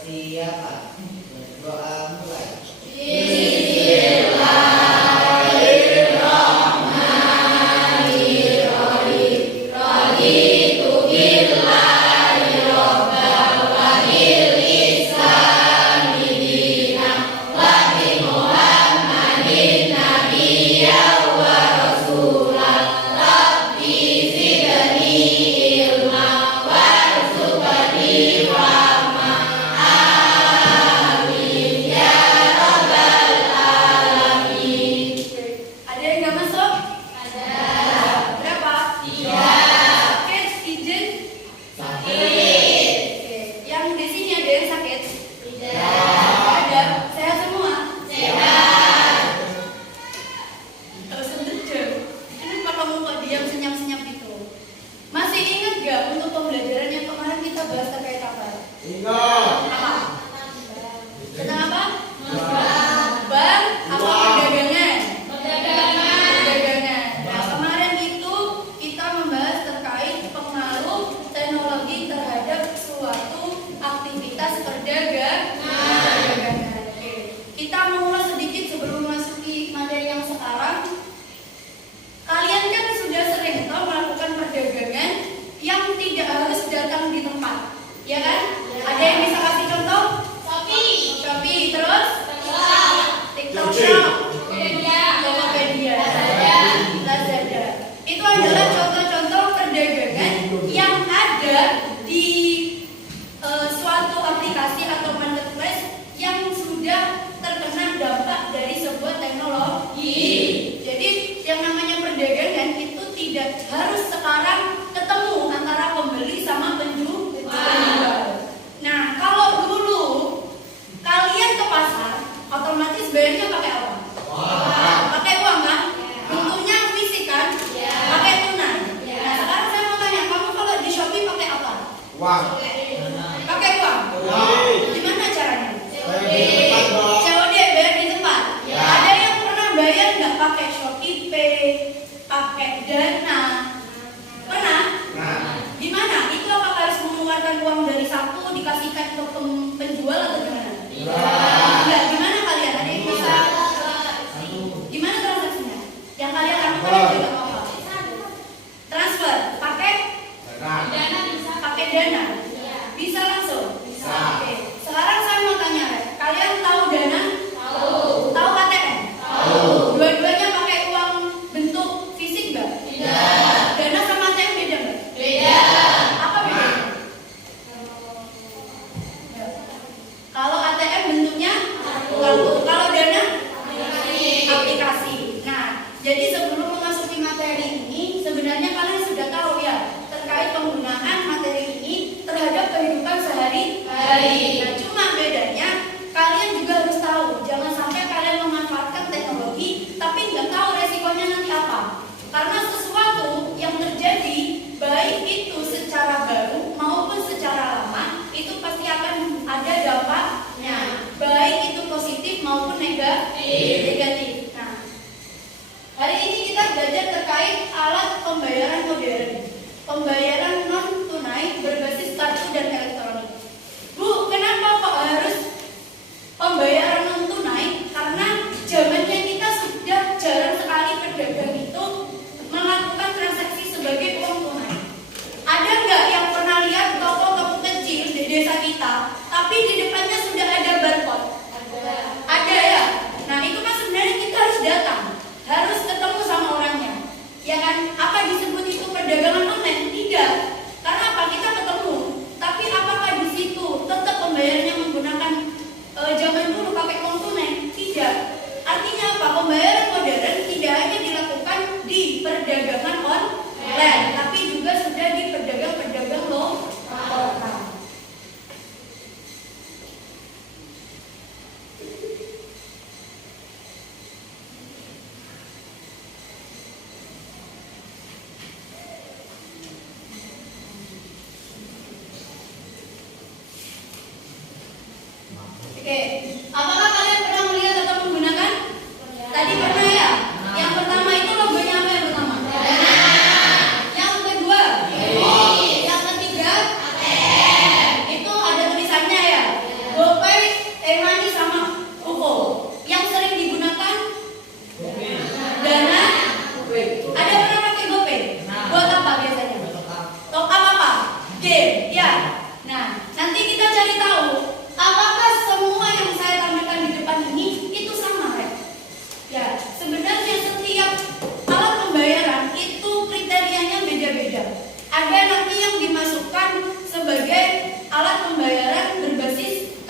Persiapan. Doa mulai.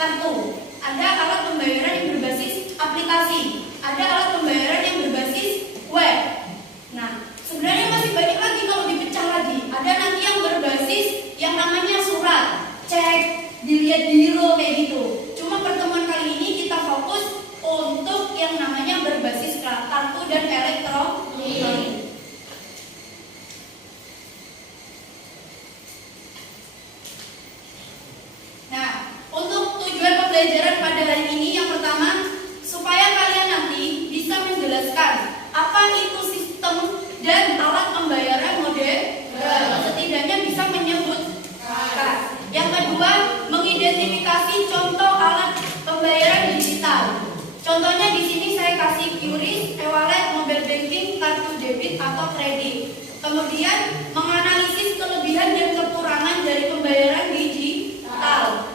kartu, ada alat pembayaran yang berbasis aplikasi, ada alat pembayaran yang berbasis web. Nah, sebenarnya masih banyak lagi kalau dipecah lagi. Ada nanti yang berbasis yang namanya surat, cek, dilihat di biro kayak gitu. Cuma pertemuan kali ini kita fokus untuk yang namanya berbasis kartu dan elektronik. Nah, untuk tujuan pembelajaran pada hari ini yang pertama, supaya kalian nanti bisa menjelaskan apa itu sistem dan alat pembayaran modern, setidaknya bisa menyebutkan. Yang kedua, mengidentifikasi contoh alat pembayaran digital. Contohnya di sini saya kasih QRIS, e-wallet, mobile banking, kartu debit atau kredit. Kemudian menganalisis kelebihan dan kekurangan dari pembayaran digital.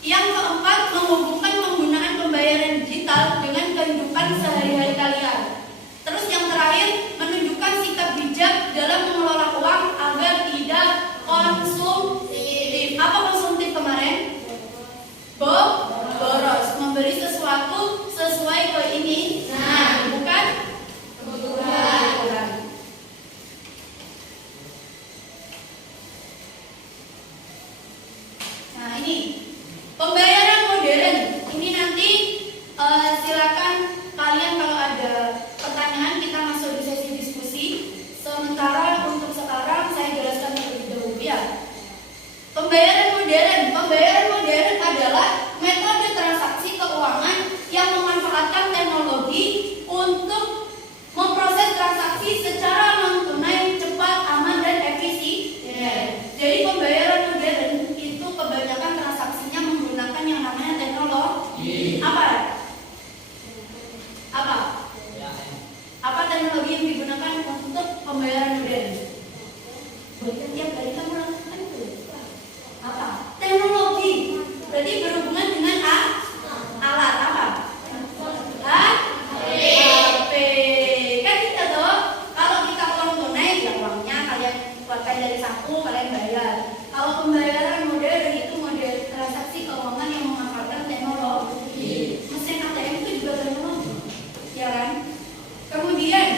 Yang keempat, menghubungkan penggunaan pembayaran digital dengan kehidupan sehari-hari kalian. Terus yang terakhir, menunjukkan sikap bijak dalam mengelola uang agar tidak konsumtif. Apa konsumtif kemarin? Boros, memberi sesuatu sesuai keinginan, bukan kebutuhan. Nah, ini pembayaran modern. Ini nanti silakan kalian kalau ada pertanyaan kita masuk di sesi diskusi. Sementara untuk sekarang saya jelaskan terlebih dahulu ya. Pembayaran modern adalah metode transaksi keuangan yang memanfaatkan teknologi untuk memproses transaksi secara non-tunai, cepat, aman, dan efisien. Jadi pembayaran modern itu kebanyakan transaksinya menggunakan yang namanya teknologi. Apa teknologi yang digunakan untuk pembayaran modern? Bukan tiap hari kamu lakukan itu. Apa? Teknologi. Berarti berhubungan dengan alat apa? HP. Kan kita tahu kalau kita uang tunai ya uangnya kalian keluarkan dari saku, kalian bayar. Kalau pembayaran modern itu model transaksi keuangan yang memanfaatkan teknologi. Mesin ATM itu juga teknologi, ya kan? Kemudian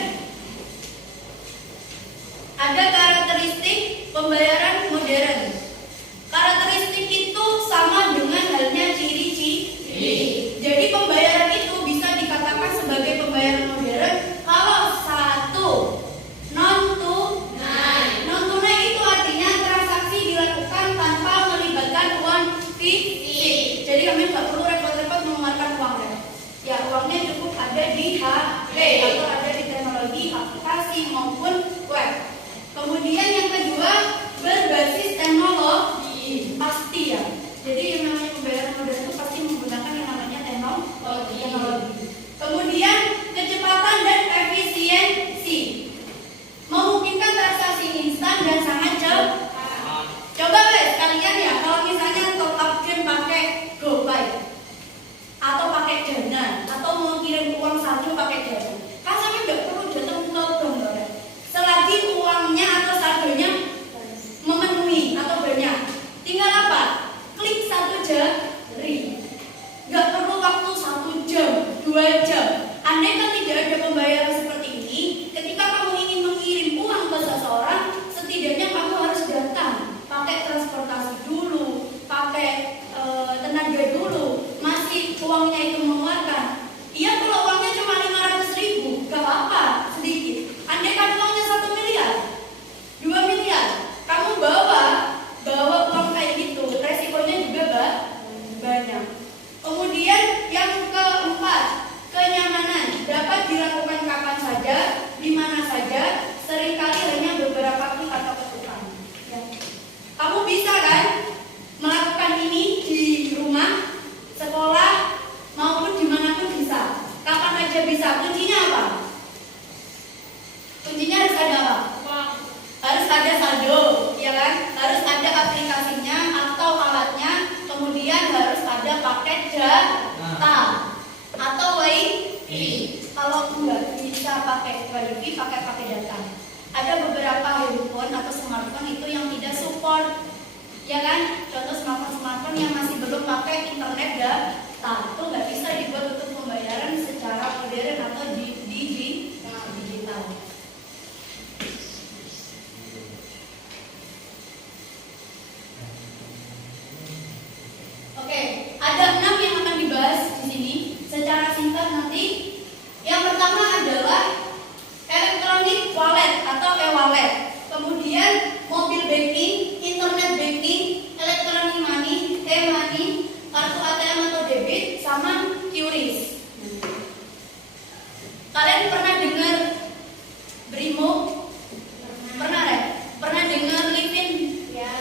ada karakteristik pembayaran modern. Karakteristik itu sama dengan halnya ciri-ciri. Jadi pembayaran itu bisa dikatakan sebagai pembayaran modern kalau satu, non-tunai. Non-tunai itu artinya transaksi dilakukan tanpa melibatkan uang fisik. Jadi kami nggak perlu repot-repot mengeluarkan uang ya. Uangnya cukup ada di HP atau ada di teknologi aplikasi maupun web. Kemudian yang kedua, berbasis teknologi. Pasti ya. Jadi yang namanya pembayaran modern itu pasti menggunakan yang namanya teknologi. Kemudian kecepatan dan efisiensi. Memungkinkan transaksi instan dan sangat cepat. Coba guys, kalian ya, kalau misalnya top up game pakai GoPay atau pakai Dana atau mau kirim uang saldo pakai Dana, kan sampai nggak perlu datang ke bank ya. Selagi uangnya atau saldonya memenuhi atau banyak, tinggal apa? Klik satu jari. Nggak perlu waktu 1 jam, 2 jam. Andai kan tidak ada pembayaran seperti ini, ketika kamu ingin mengirim uang ke seseorang, setidaknya kamu harus datang, pakai transportasi dulu, pakai tenaga dulu, masih uangnya itu mengeluarkan. Iya, kalau uangnya cuma 500.000, gak apa-apa, sedikit. Andai kan uangnya 1 miliar, 2 miliar, kamu bawa uang kayak gitu, resikonya juga banyak. Kemudian yang keempat, kenyamanan. Dapat dilakukan kapan saja, di mana saja, seringkali hanya beberapa klik atau ketukan. Ya. Kamu bisa kan melakukan ini di rumah, sekolah, maupun dimanapun bisa. Kapan aja bisa. Kuncinya apa? Kuncinya harus ada apa? Harus ada saldo, ya kan? Harus ada aplikasinya atau alatnya. Kemudian harus ada paket data atau WiFi. Kalau nggak bisa pakai WiFi, pakai data. Ada beberapa handphone atau smartphone itu yang tidak support, ya kan? Contoh smartphone yang masih belum pakai pakai internet data. Itu nggak bisa dibuat untuk pembayaran secara modern atau digital. Oke, ada 6 yang akan dibahas di sini secara singkat nanti. Yang pertama adalah electronic wallet atau e-wallet. Kemudian mobile banking, internet banking, electronic money, e-money, kartu ATM atau debit, sama QRIS. Kalian pernah dengar Brimo? Pernah ya? Pernah dengar Livin? Ya.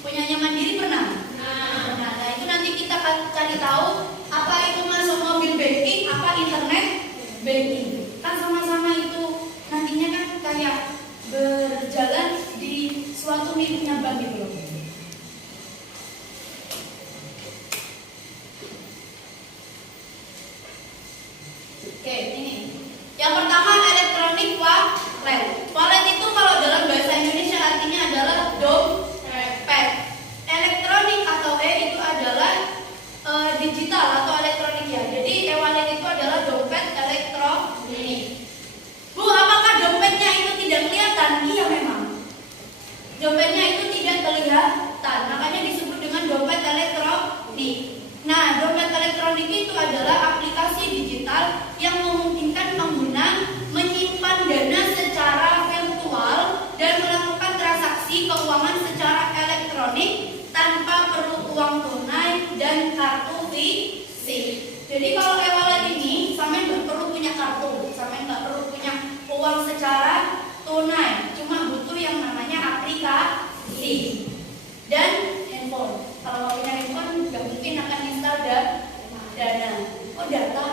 Punyanya Mandiri pernah? Nah, itu nanti kita cari tahu apa itu masuk mobile banking, apa internet banking. Kan sama-sama itu nantinya kan kayak berjalan di suatu miliknya bank gitu loh. Oke, ini. Yang pertama electronic wallet. Wallet itu kalau dalam bahasa Indonesia artinya adalah dompet. Elektronik atau itu adalah digital atau elektronik ya. Jadi e-wallet itu adalah dompet elektronik. Bu, apakah dompetnya itu tidak kelihatan? Iya memang. Dompetnya itu tidak kelihatan, makanya disebut dengan dompet elektronik. Nah, dompet elektronik itu adalah aplikasi digital yang memungkinkan pengguna menyimpan dana secara virtual dan melakukan transaksi keuangan secara elektronik tanpa perlu uang tunai dan kartu fisik. Jadi kalau e-wallet ini, sampean nggak perlu punya kartu, sampean nggak perlu punya uang secara tunai, cuma butuh yang namanya aplikasi dan handphone. Kalau punya handphone nggak mungkin akan install dana. Oh, data.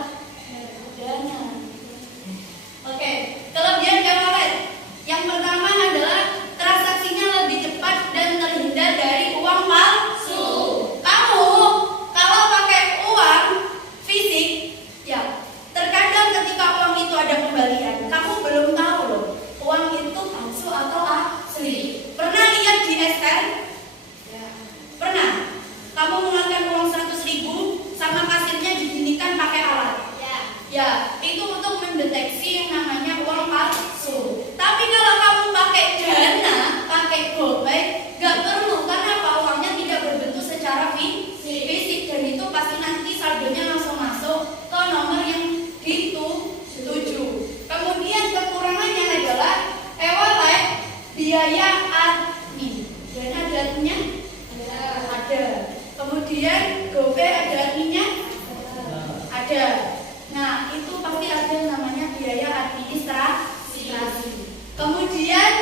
Oke, kelebihan e-wallet. Yang pertama adalah transaksinya lebih cepat dan terhindar dari uang palsu. Kamu kalau pakai uang fisik, ya terkadang ketika uang itu ada kembalian, kamu belum tahu loh uang itu palsu atau asli. Pernah lihat di SR? Ya. Pernah? Kamu mengeluarkan uang 100.000 sama kasirnya diginikan pakai alat. Ya, itu untuk mendeteksi yang namanya uang palsu. Tapi kalau kamu pakai dana, pakai GoPay, nggak perlu karena apa? Uangnya tidak berbentuk secara fisik dan itu pasti nanti saldonya langsung masuk ke nomor yang dituju. Kemudian kekurangannya adalah e-wallet biaya admin. Dan ada adminnya? Ada. Kemudian GoPay ada adminnya? Ada. Nah, itu pasti ada namanya biaya administrasi. Kemudian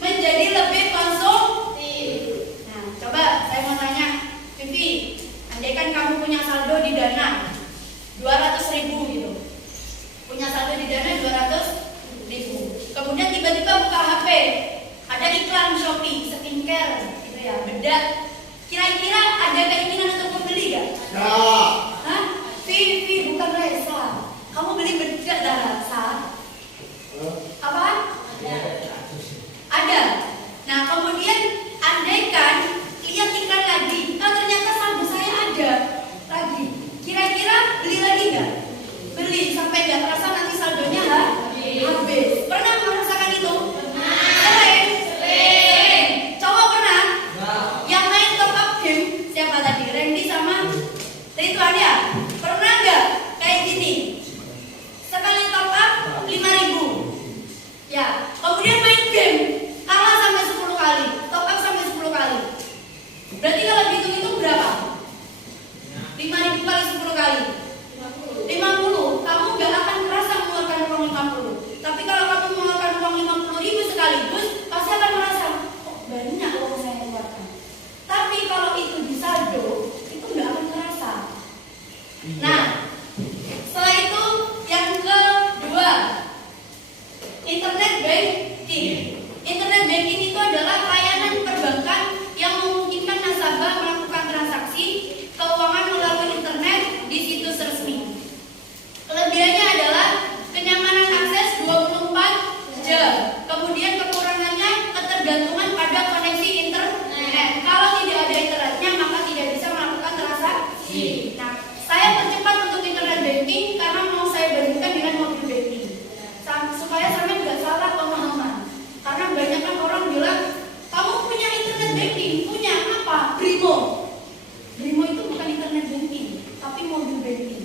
menjadi lebih konsumtif. Nah, coba saya mau tanya, Vivi, andaikan kamu punya saldo di Dana 200.000 gitu. Punya saldo di Dana 200.000. Kemudian tiba-tiba buka HP, ada iklan Shopee, skincare gitu ya, bedak. Kira-kira ada keinginan untuk membeli gak? Ya. Hah? Vivi bukan Reza. Kamu beli bedak dah Reza? Apa? Ada. Nah, kemudian andaikan lihat iklan lagi, ternyata saldo saya ada lagi. Kira-kira beli lagi nggak? Beli sampai nggak terasa nanti saldonya habis. Pernah merasakan itu? Sering. Coba pernah? Yang main top up game siapa tadi? Randy Nah, saya percepat untuk internet banking karena mau saya bandingkan dengan mobile banking. Supaya sampai nggak salah pemahaman. Karena banyak kan orang bilang, kamu punya internet banking, punya apa? Brimo. Brimo itu bukan internet banking, tapi mobile banking.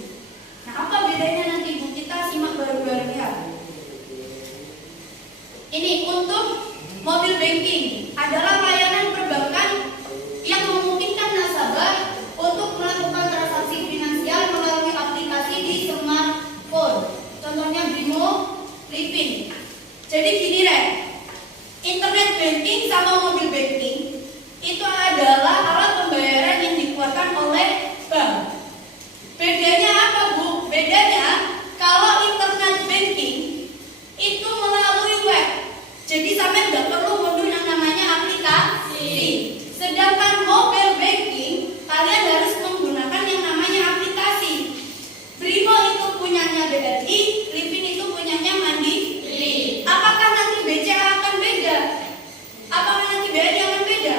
Nah, apa bedanya nanti Bu? Kita simak bareng-bareng ya. Ini untuk mobile banking adalah layanan perbankan yang memungkinkan nasabah untuk melakukan transaksi finansial melalui aplikasi di smartphone. Contohnya Brimo, Livin. Jadi gini Rek, internet banking sama mobile banking itu adalah alat pembayaran yang dikeluarkan oleh bank. Bedanya apa Bu? Bedanya kalau internet banking itu melalui web. Jadi sampai nggak perlu mundur yang namanya aplikasi. Sedangkan mobile banking kalian harus menggunakan yang namanya aplikasi. Brimo itu punyanya BRI, Livin itu punyanya Mandiri. Apakah nanti BCA akan beda? Apakah nanti BRI akan beda?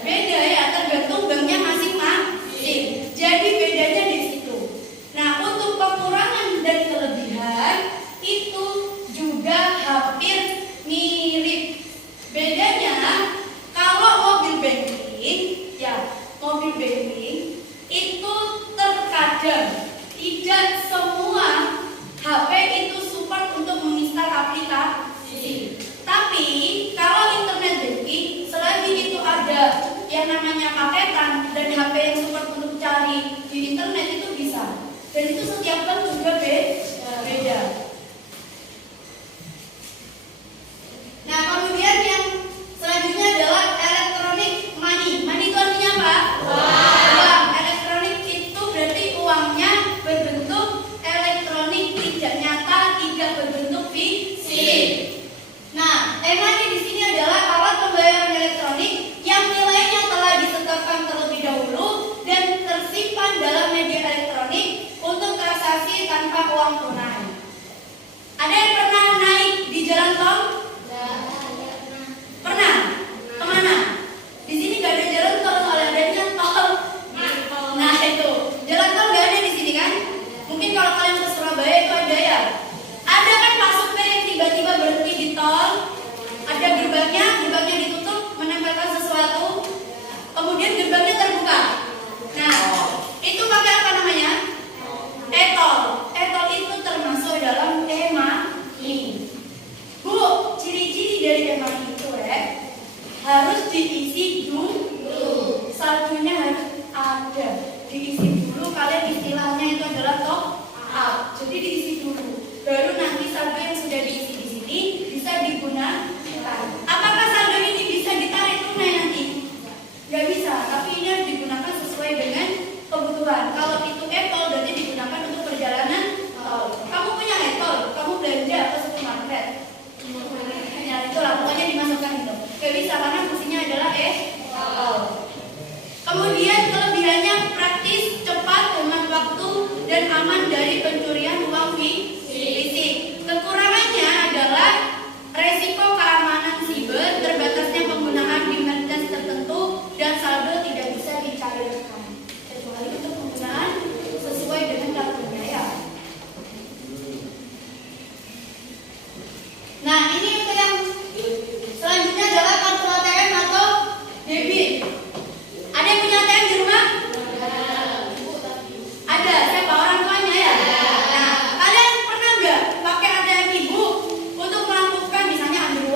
Beda ya, tergantung banknya masing-masing. Jadi bedanya di situ. Nah, untuk kekurangan dan kelebihan itu juga hampir mirip. Bedanya kalau mobil banking, ya mobil banking itu terkadang tidak semua HP itu support untuk menginstal aplikasi. Tapi kalau internet banking, selagi itu ada yang namanya paketan dan HP yang support untuk cari di internet itu bisa. Dan itu setiap bank juga beda. Nah, kemudian yang selanjutnya adalah electronic money. Money itu artinya apa? Uang. Elektronik itu berarti uangnya berbentuk elektronik, tidak nyata, tidak berbentuk fisik. Nah, temanya di sini adalah alat pembayaran elektronik yang nilainya telah disetorkan terlebih dahulu dan tersimpan dalam media elektronik untuk transaksi tanpa uang tunai. Ada yang pernah naik di jalan tol? Pernah? Kemana? Di sini gak ada jalan tol, soalnya adanya tol. Nah itu, jalan tol gak ada di sini kan? Mungkin kalau kalian ke Surabaya itu ada ya. Ada kan Pak supir yang tiba-tiba berhenti di tol, ada gerbangnya ditutup, menempelkan sesuatu, kemudian gerbangnya terbuka. Nah, itu pakai apa namanya? E-tol. E-tol itu termasuk dalam e-money. Bu, ciri-ciri dari e-money itu harus diisi dulu. Saldonya harus ada. Diisi dulu, kalian istilahnya itu adalah top up. Jadi diisi dulu. Baru nanti saldo yang sudah diisi di sini bisa digunakan. Apakah saldo ini bisa ditarik tunai nanti? Gak bisa, tapi ini harus digunakan sesuai dengan kebutuhan. Kalau itu e-tol berarti digunakan untuk perjalanan tol. Kamu punya e-tol, kamu belanja ke supermarket. Ya itulah, pokoknya dimasukkan itu. Gak bisa karena fungsinya adalah e-tol. Kemudian kelebihannya praktis, cepat, hemat waktu, dan aman dari pencurian uang fisik. Kekurangannya adalah resiko keamanan siber, terbatasnya penggunaan di merchant tertentu, dan saldo tidak bisa dicairkan kecuali untuk penggunaan sesuai dengan kartunya ya. Nah, ini untuk yang selanjutnya adalah kartu ATM atau debit. Ada yang punya ATM di rumah? Ada. Siapa orang tuanya ya? Nah, kalian pernah nggak pakai ATM ibu untuk melakukan misalnya ambil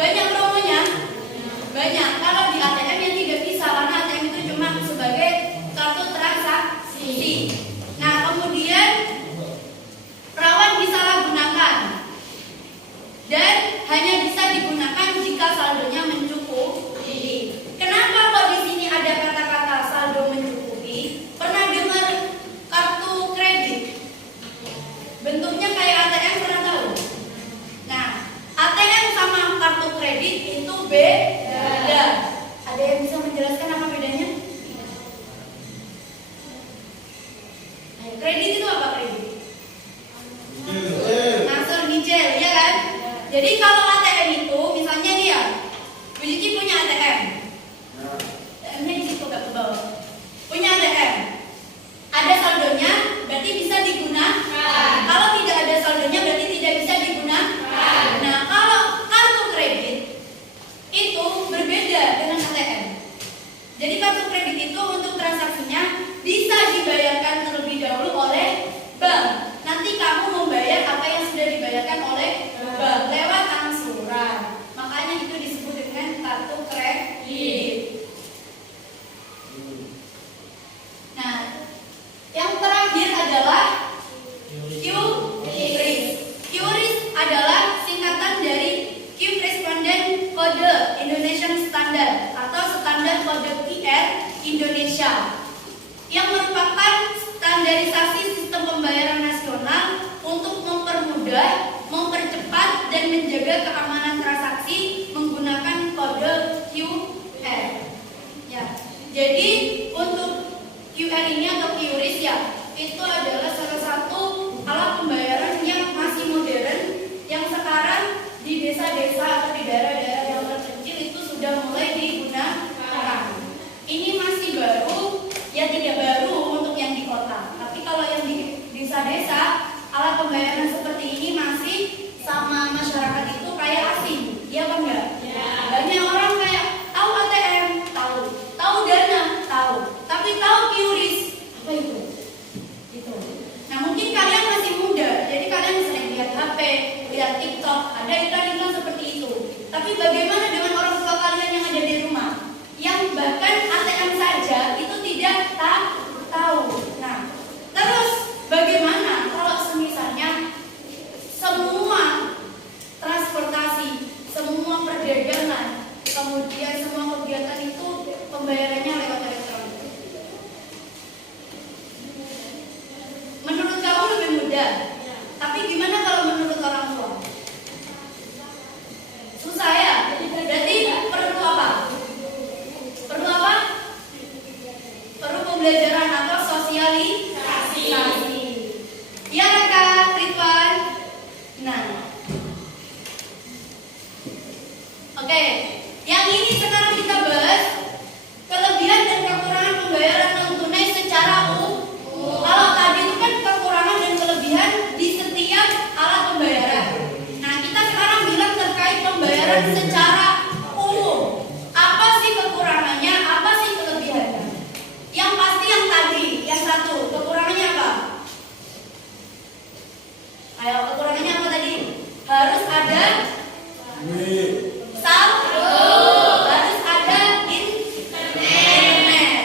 Banyak promonya? Banyak. Kalau di ATM yang tidak bisa, karena ATM itu cuma sebagai kartu transaksi. Nah, kemudian rawan disalahgunakan dan hanya bisa digunakan jika saldonya mencukupi. Kenapa kok di sini ada kata-kata saldo mencukupi? Pernah dengar kartu kredit? Bentuknya kayak ATM, pernah tahu? Nah, ATM sama kartu kredit itu beda. Ada yang bisa menjelaskan apa bedanya? Kredit itu apa kredit? Masuk nyicil, ya kan? Jadi kalau ATM itu, misalnya nih ya, Bu Cici punya ATM. ATM-nya di situ ke bawah. Punya ATM. Ada saldonya, berarti bisa digunakan. Kalau tidak ada saldonya, berarti tidak bisa digunakan. Nah, kalau kartu kredit itu berbeda dengan ATM. Jadi kartu kredit itu untuk transaksinya bisa dibayarkan terlebih dahulu oleh bank. Nanti kamu membayar apa yang sudah dibayarkan oleh bank lewat angsuran. Makanya itu disebut dengan kartu kredit. Nah, yang terakhir adalah QRIS. QRIS adalah singkatan dari Quick Response Code Indonesian Standard atau Standar Kode QR Indonesia, yang merupakan standarisasi sistem pembayaran nasional untuk mempermudah, mempercepat, dan menjaga keamanan transaksi menggunakan kode QR. Ya, jadi untuk QR ini atau QRIS ya, itu adalah salah satu alat pembayaran yang masih modern, yang sekarang di desa-desa atau di daerah-daerah yang terpencil itu sudah mulai digunakan. Ini masih baru, ya tidak baru untuk yang di kota. Tapi kalau yang di desa-desa, alat pembayaran seperti ini masih sama masyarakat itu kayak asing. Iya apa enggak? Ya. Banyak orang kayak tahu ATM, tahu Dana, tahu. Tapi tahu QRIS, apa itu? Gitu. Nah, mungkin kalian masih muda, jadi kalian sering lihat HP, lihat TikTok, ada iklan-iklan seperti itu. Tapi bagaimana dengan orang tua kalian yang ada di rumah, yang bahkan ATM saja itu tidak tahu? Nah, terus bagaimana kalau semisalnya semua transportasi, semua perdagangan, kemudian semua kegiatan itu pembayarannya lewat elektronik? Menurut kamu lebih mudah. Tapi gimana kalau menurut orang tua? Susah ya? Berarti perlu apa? Perlu apa? Perlu pembelajaran atau sosialisasi. Ya Kak Ridwan. Nah, oke. Yang ini sekarang kita bahas kelebihan dan kekurangan pembayaran non tunai secara umum. Kalau tadi itu kan kekurangan dan kelebihan di setiap alat pembayaran. Nah, kita sekarang bilang terkait pembayaran secara umum. Apa sih kekurangannya? Apa sih kelebihannya? Yang pasti yang tadi, yang satu, kekurangannya apa? Ayo, kekurangannya apa tadi? Harus ada saldo, harus ada internet,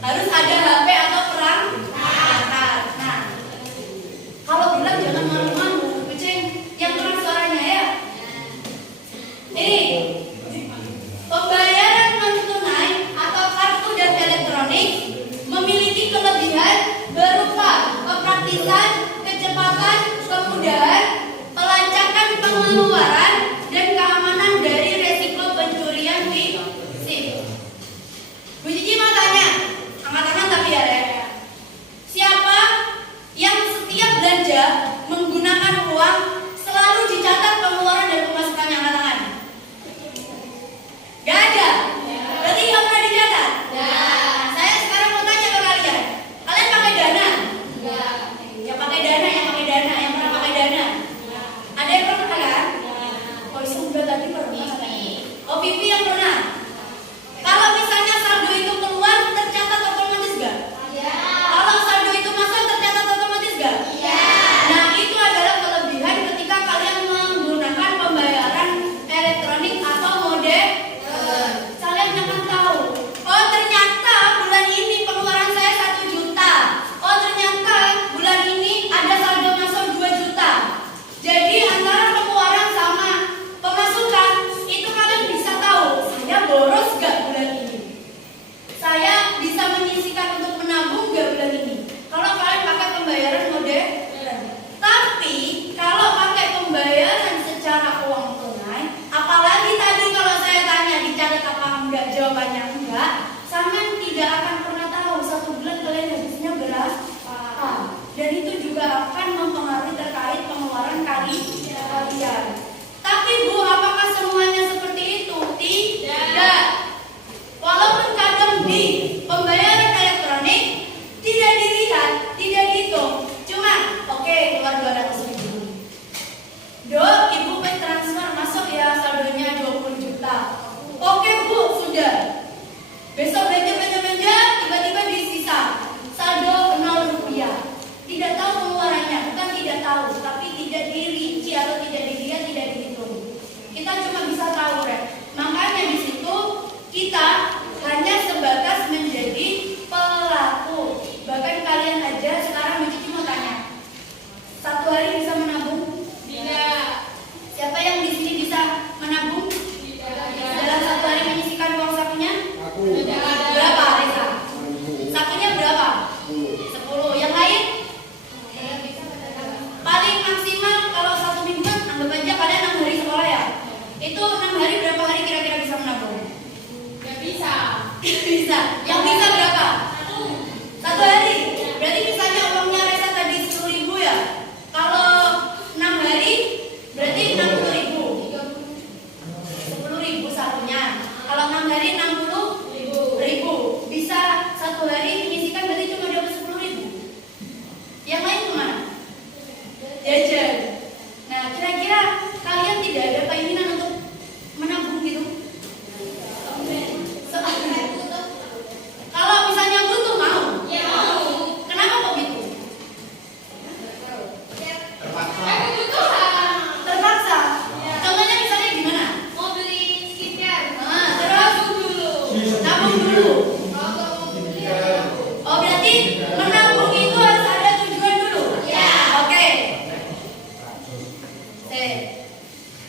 harus ada HP atau perangkat. Nah, kalau bilang jangan malu-malu, kucing yang keras suaranya ya. Ini pembayaran non tunai atau kartu dan elektronik memiliki kelebihan berupa kepraktisan, kecepatan, kemudahan, pelancaran pengeluaran, dan keamanan dari resiko pencurian fisik. Bu Cici mau tanya, angkat tangan tapi ya, siapa yang setiap belanja menggunakan uang selalu dicatat pengeluaran dan pemasukannya? Angkat tangan. Gak ada. Berarti gak pernah dicatat. Saya sekarang mau tanya ke kalian, kalian pakai Dana? Yang pakai Dana, yang pernah pakai Dana. Ada yang pernah kan? Oh, sudah tadi pernah. Oh, Pipi yang pernah. Kalau misalnya saldo itu keluar, tercatat otomatis gak? Kalau saldo itu masuk, tercatat otomatis gak? Nah, itu adalah kelebihan ketika kalian menggunakan pembayaran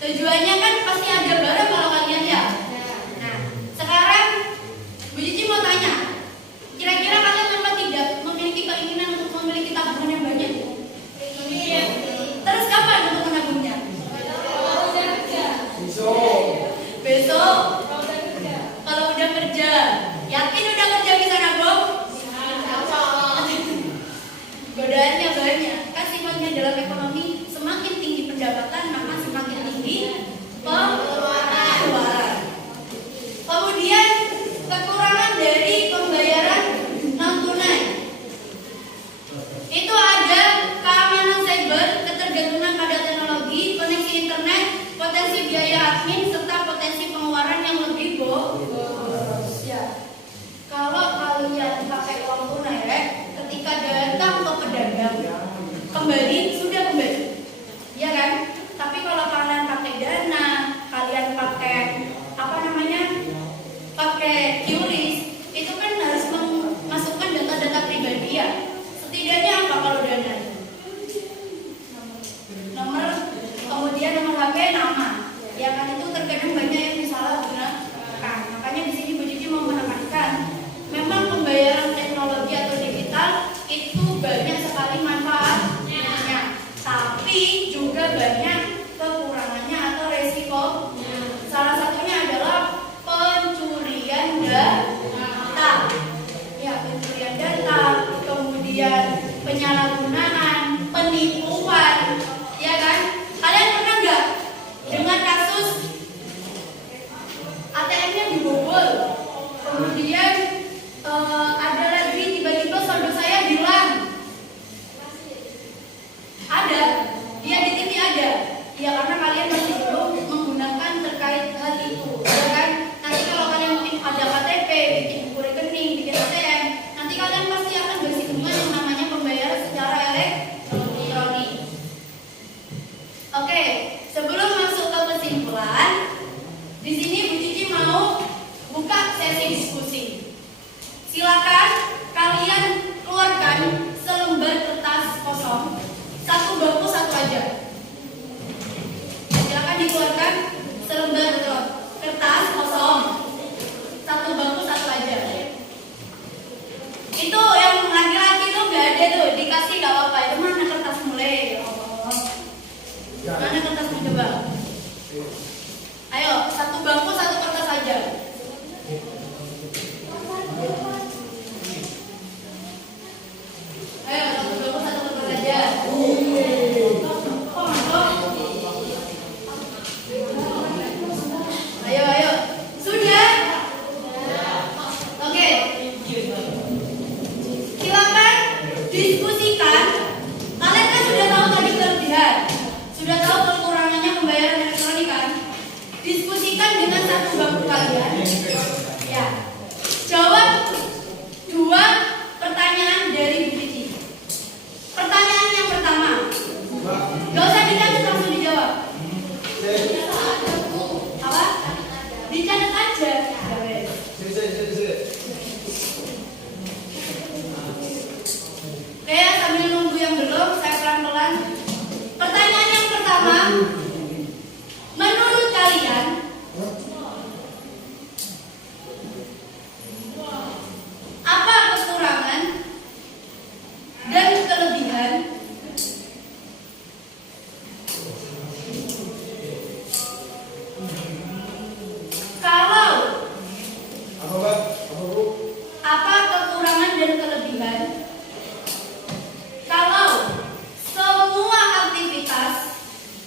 Tujuannya kan pasti ada barang kalau kalian ya. Nah, sekarang Bu Cici mau tanya, kira-kira kalian apa tidak memiliki keinginan untuk memiliki tabungan yang banyak? Terus kapan untuk menabungnya? Besok. Kalau udah kerja. Yakin udah kerja bisa nabung? Godaannya banyak. Kan sifatnya dalam ekonomi, semakin tinggi pendapatan maka semakin tinggi pengeluaran. Kemudian kekurangan dari pembayaran non tunai. Itu ada keamanan cyber, ketergantungan pada teknologi, koneksi internet, potensi biaya admin, serta potensi pengeluaran yang lebih boros. Ya. Kalau kalian pakai uang tunai, ketika datang ke pedagang, kembali sudah kembali, ya kan? Tapi kalau kalian pakai dana, kalian pakai apa namanya? Pakai QRIS, itu kan harus memasukkan data-data pribadi ya. Setidaknya apa kalau dana? Nomor, kemudian nomor HP, nama. Ya kan itu terkadang banyak yang disalahgunakan. Makanya di sini Bu Cici mau menekankan, memang pembayaran teknologi atau digital itu banyak sekali manfaatnya, tapi juga banyak kekurangannya atau resiko. Salah satunya adalah pencurian data. Ya, pencurian data, kemudian penyalahgunaan, penipuan, ya kan? Kalian pernah nggak dengar kasus ATM-nya dibobol, kemudian ada lagi tiba-tiba saldo saya hilang? Ada, dia di TV ada. Ya karena kalian masih belum menggunakan terkait hal itu, ya kan? Nanti kalau kalian mungkin ada KTP, bikin buku rekening, bikin ATM, nanti kalian pasti akan bersinggungan yang namanya pembayaran secara elektronik. Oke, sebelum masuk ke kesimpulan, di sini Bu Cici mau buka sesi diskusi. Silakan kalian keluarkan selembar kertas kosong, satu bangku satu aja. Silakan dikeluarkan selembar kertas kosong, satu bangku satu aja. Itu yang laki-laki tuh nggak ada tuh, dikasih nggak apa-apa. Itu mana kertas mulai? Mana kertasmu coba? Ayo, satu bangku satu kertas aja. Ayo, satu bangku satu kertas aja. Ayo. Sudah? Oke. Silakan diskusikan. Kalian kan sudah tahu tadi kelebihan, sudah tahu kekurangannya pembayaran elektronik kan? Diskusikan dengan satu bangku kalian. Ya. Jawab dua pertanyaan dari Bu Cici. Pertanyaan yang pertama, gak usah dicatat, langsung dijawab. Apa? Dicatat aja. Oke, sambil nunggu yang belum, saya pelan-pelan. Pertanyaan yang pertama, menurut kalian apa kekurangan dan kelebihan kalau apa kekurangan dan kelebihan kalau semua aktivitas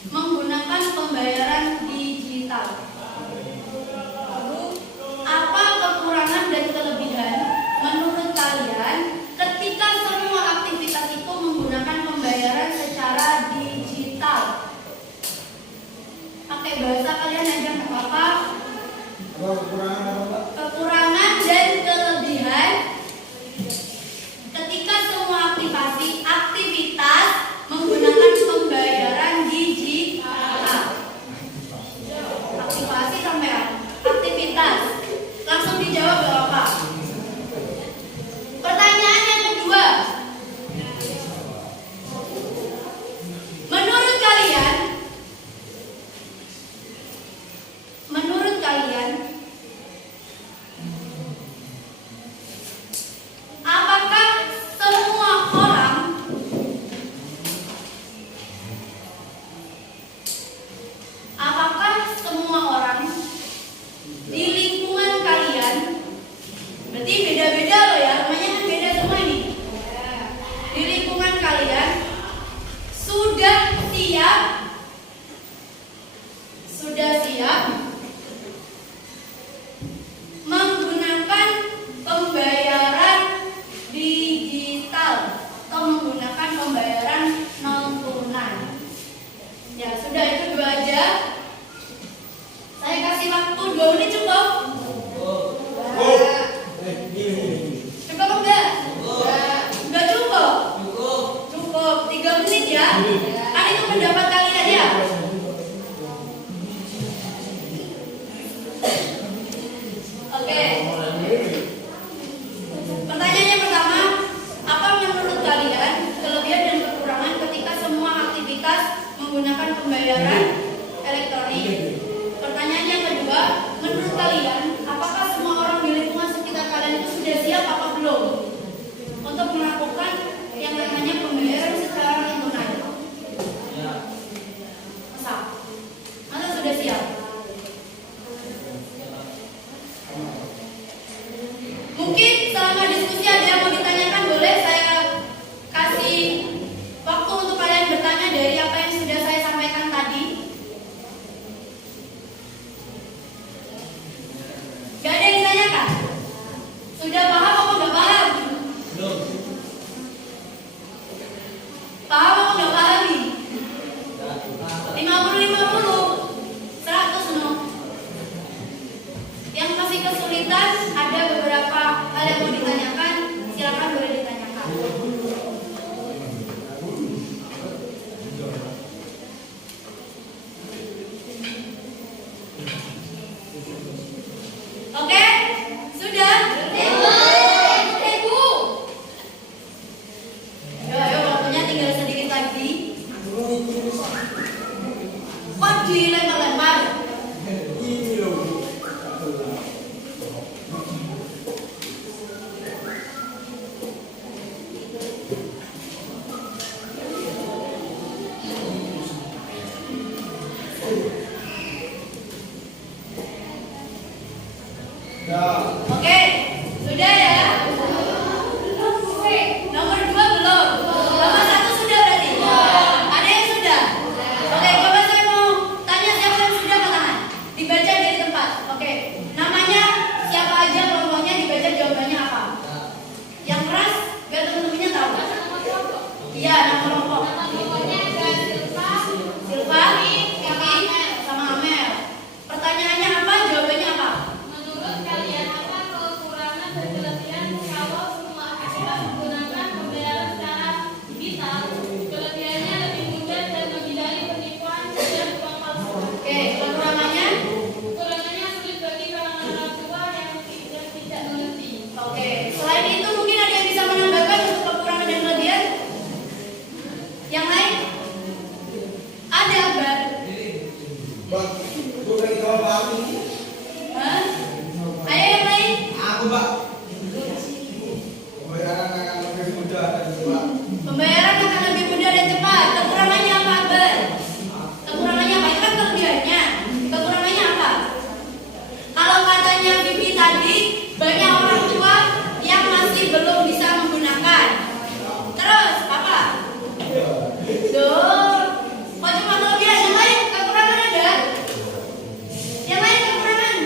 menggunakan pembayaran digital? Apa kekurangan dan kelebihan menurut kalian ketika semua aktivitas itu menggunakan pembayaran secara digital? Pakai bahasa kalian aja nggak apa-apa. Kekurangan dan kelebihan ketika semua aktivitas menggunakan pembayaran digital. Aktivasi sampai aktivitas. Langsung dijawab gak apa-apa. Pertanyaan yang kedua, menurut kalian siap menggunakan pembayaran digital atau menggunakan pembayaran non tunai? Ya sudah, itu dua aja. Saya kasih waktu 2 menit cukup? Cukup enggak? Enggak cukup? Cukup 3 menit ya. Kan itu pendapat kalian ya. Oke. Pertanyaannya pertama, apa menurut kalian kelebihan dan kekurangan ketika semua aktivitas menggunakan pembayaran elektronik? Pertanyaan yang kedua, menurut kalian apakah semua orang di lingkungan sekitar kalian itu sudah siap apa belum untuk melakukan yang namanya pembayaran secara non tunai? Masa sudah siap? Mungkin selama diskusi ada yang mau ditanyakan, boleh saya kasih waktu untuk kalian bertanya dari apa yang sudah saya sampaikan tadi. Gak ada yang ditanyakan? Sudah paham apa nggak paham? Paham apa nggak pahami? 50-50, 100 no. Yang masih kesulitan, ada beberapa hal yang mau ditanyakan, silakan boleh ditanyakan. Oke, sudah? Ibu. Ayo, waktunya tinggal sedikit lagi. Kok dilempar-lempar? Oke, sudah ya? Nomor 2 belum? Nomor 1 sudah berarti? Ada yang sudah? Oke, coba saya mau tanya siapa yang sudah angkat tangan. Dibaca dari tempat. Oke, namanya siapa aja, kelompoknya, dibaca jawabannya apa? Yang keras, biar teman-temannya tahu. Iya, nama kelompok. Silva, Kiki, sama Amel. Pertanyaannya apa? Jawabannya apa? Menurut kalian apa kekurangan dan kelebihan kalau semua aktivitas menggunakan pembayaran secara digital? Kelebihannya lebih mudah dan menghindari penipuan dan uang palsu. Oke, kekurangannya? Kekurangannya sulit bagi kalangan orang tua yang tidak mengerti. Oke, selain itu mungkin ada yang bisa menambahkan untuk kekurangan dan kelebihan? Yang lain? Ada, Akbar? Hah? Ayo yang lain? Pembayaran akan lebih mudah dan cepat. Kekurangannya apa, Akbar? Kekurangannya apa? Itu kan kelebihannya. Kekurangannya apa? Kalau katanya Bibi tadi, banyak orang tua yang masih belum bisa menggunakan. Terus, apa? Duh, kok cuma kelebihan? Yang lain kekurangan ada? Yang lain kekurangan?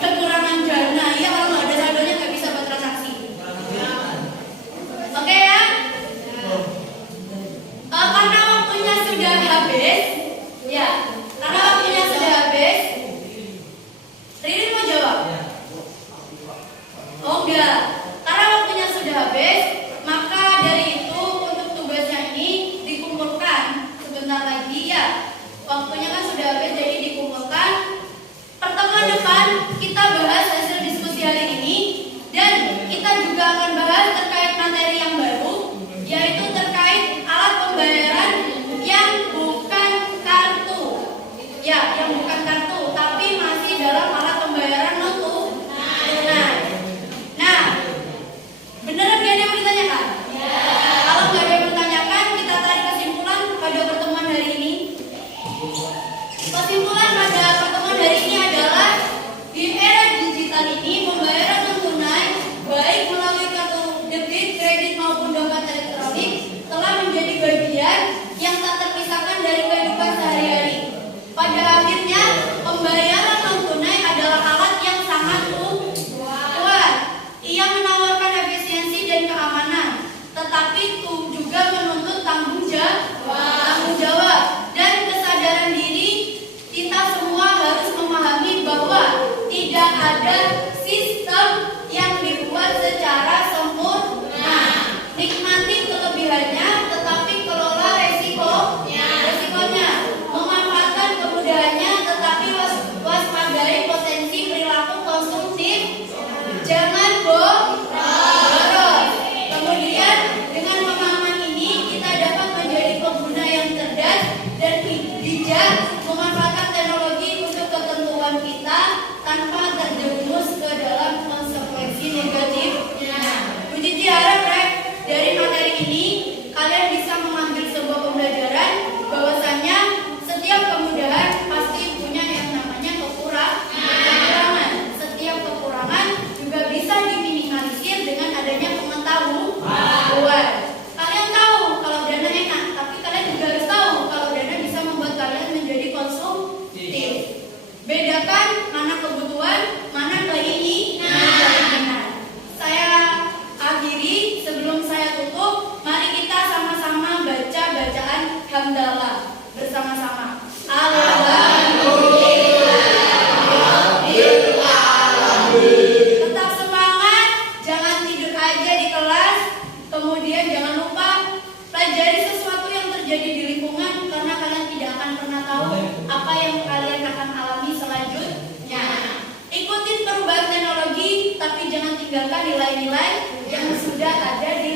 Kekurangan dana. Iya, kalau nggak ada saldonya nggak bisa buat transaksi. Oke ya? Karena waktunya sudah habis, ya. Karena waktunya sudah habis, Ririn mau jawab? Oh enggak. Karena waktunya sudah habis, maka dari itu untuk tugasnya ini dikumpulkan sebentar lagi ya. Waktunya kan sudah habis, jadi dikumpulkan. Pertemuan depan kita bahas hasil diskusi hari ini dan kita juga akan bahas terkait materi yang baru, yaitu terkait alat pembayaran yang bukan kartu. Ya, yang bukan kartu, tapi masih dalam alat pembayaran non tunai. Nah, beneran gak ada yang mau ditanyakan? Kalau nggak ada yang bertanyakan, kita tarik kesimpulan pada pertemuan hari ini. Kesimpulan pada pertemuan hari ini adalah di era digital ini pembayaran non tunai baik melalui kartu Bedakan mana kebutuhan, mana keinginan. Saya akhiri, sebelum saya tutup, mari kita sama-sama baca bacaan hamdalah bersama-sama. Tetap semangat, jangan tidur aja di kelas. Kemudian jangan lupa pelajari sesuatu yang terjadi di lingkungan, karena kalian tidak akan pernah tahu apa yang kalian akan alami selanjutnya. Ikutin perubahan teknologi, tapi jangan tinggalkan nilai-nilai yang sudah ada di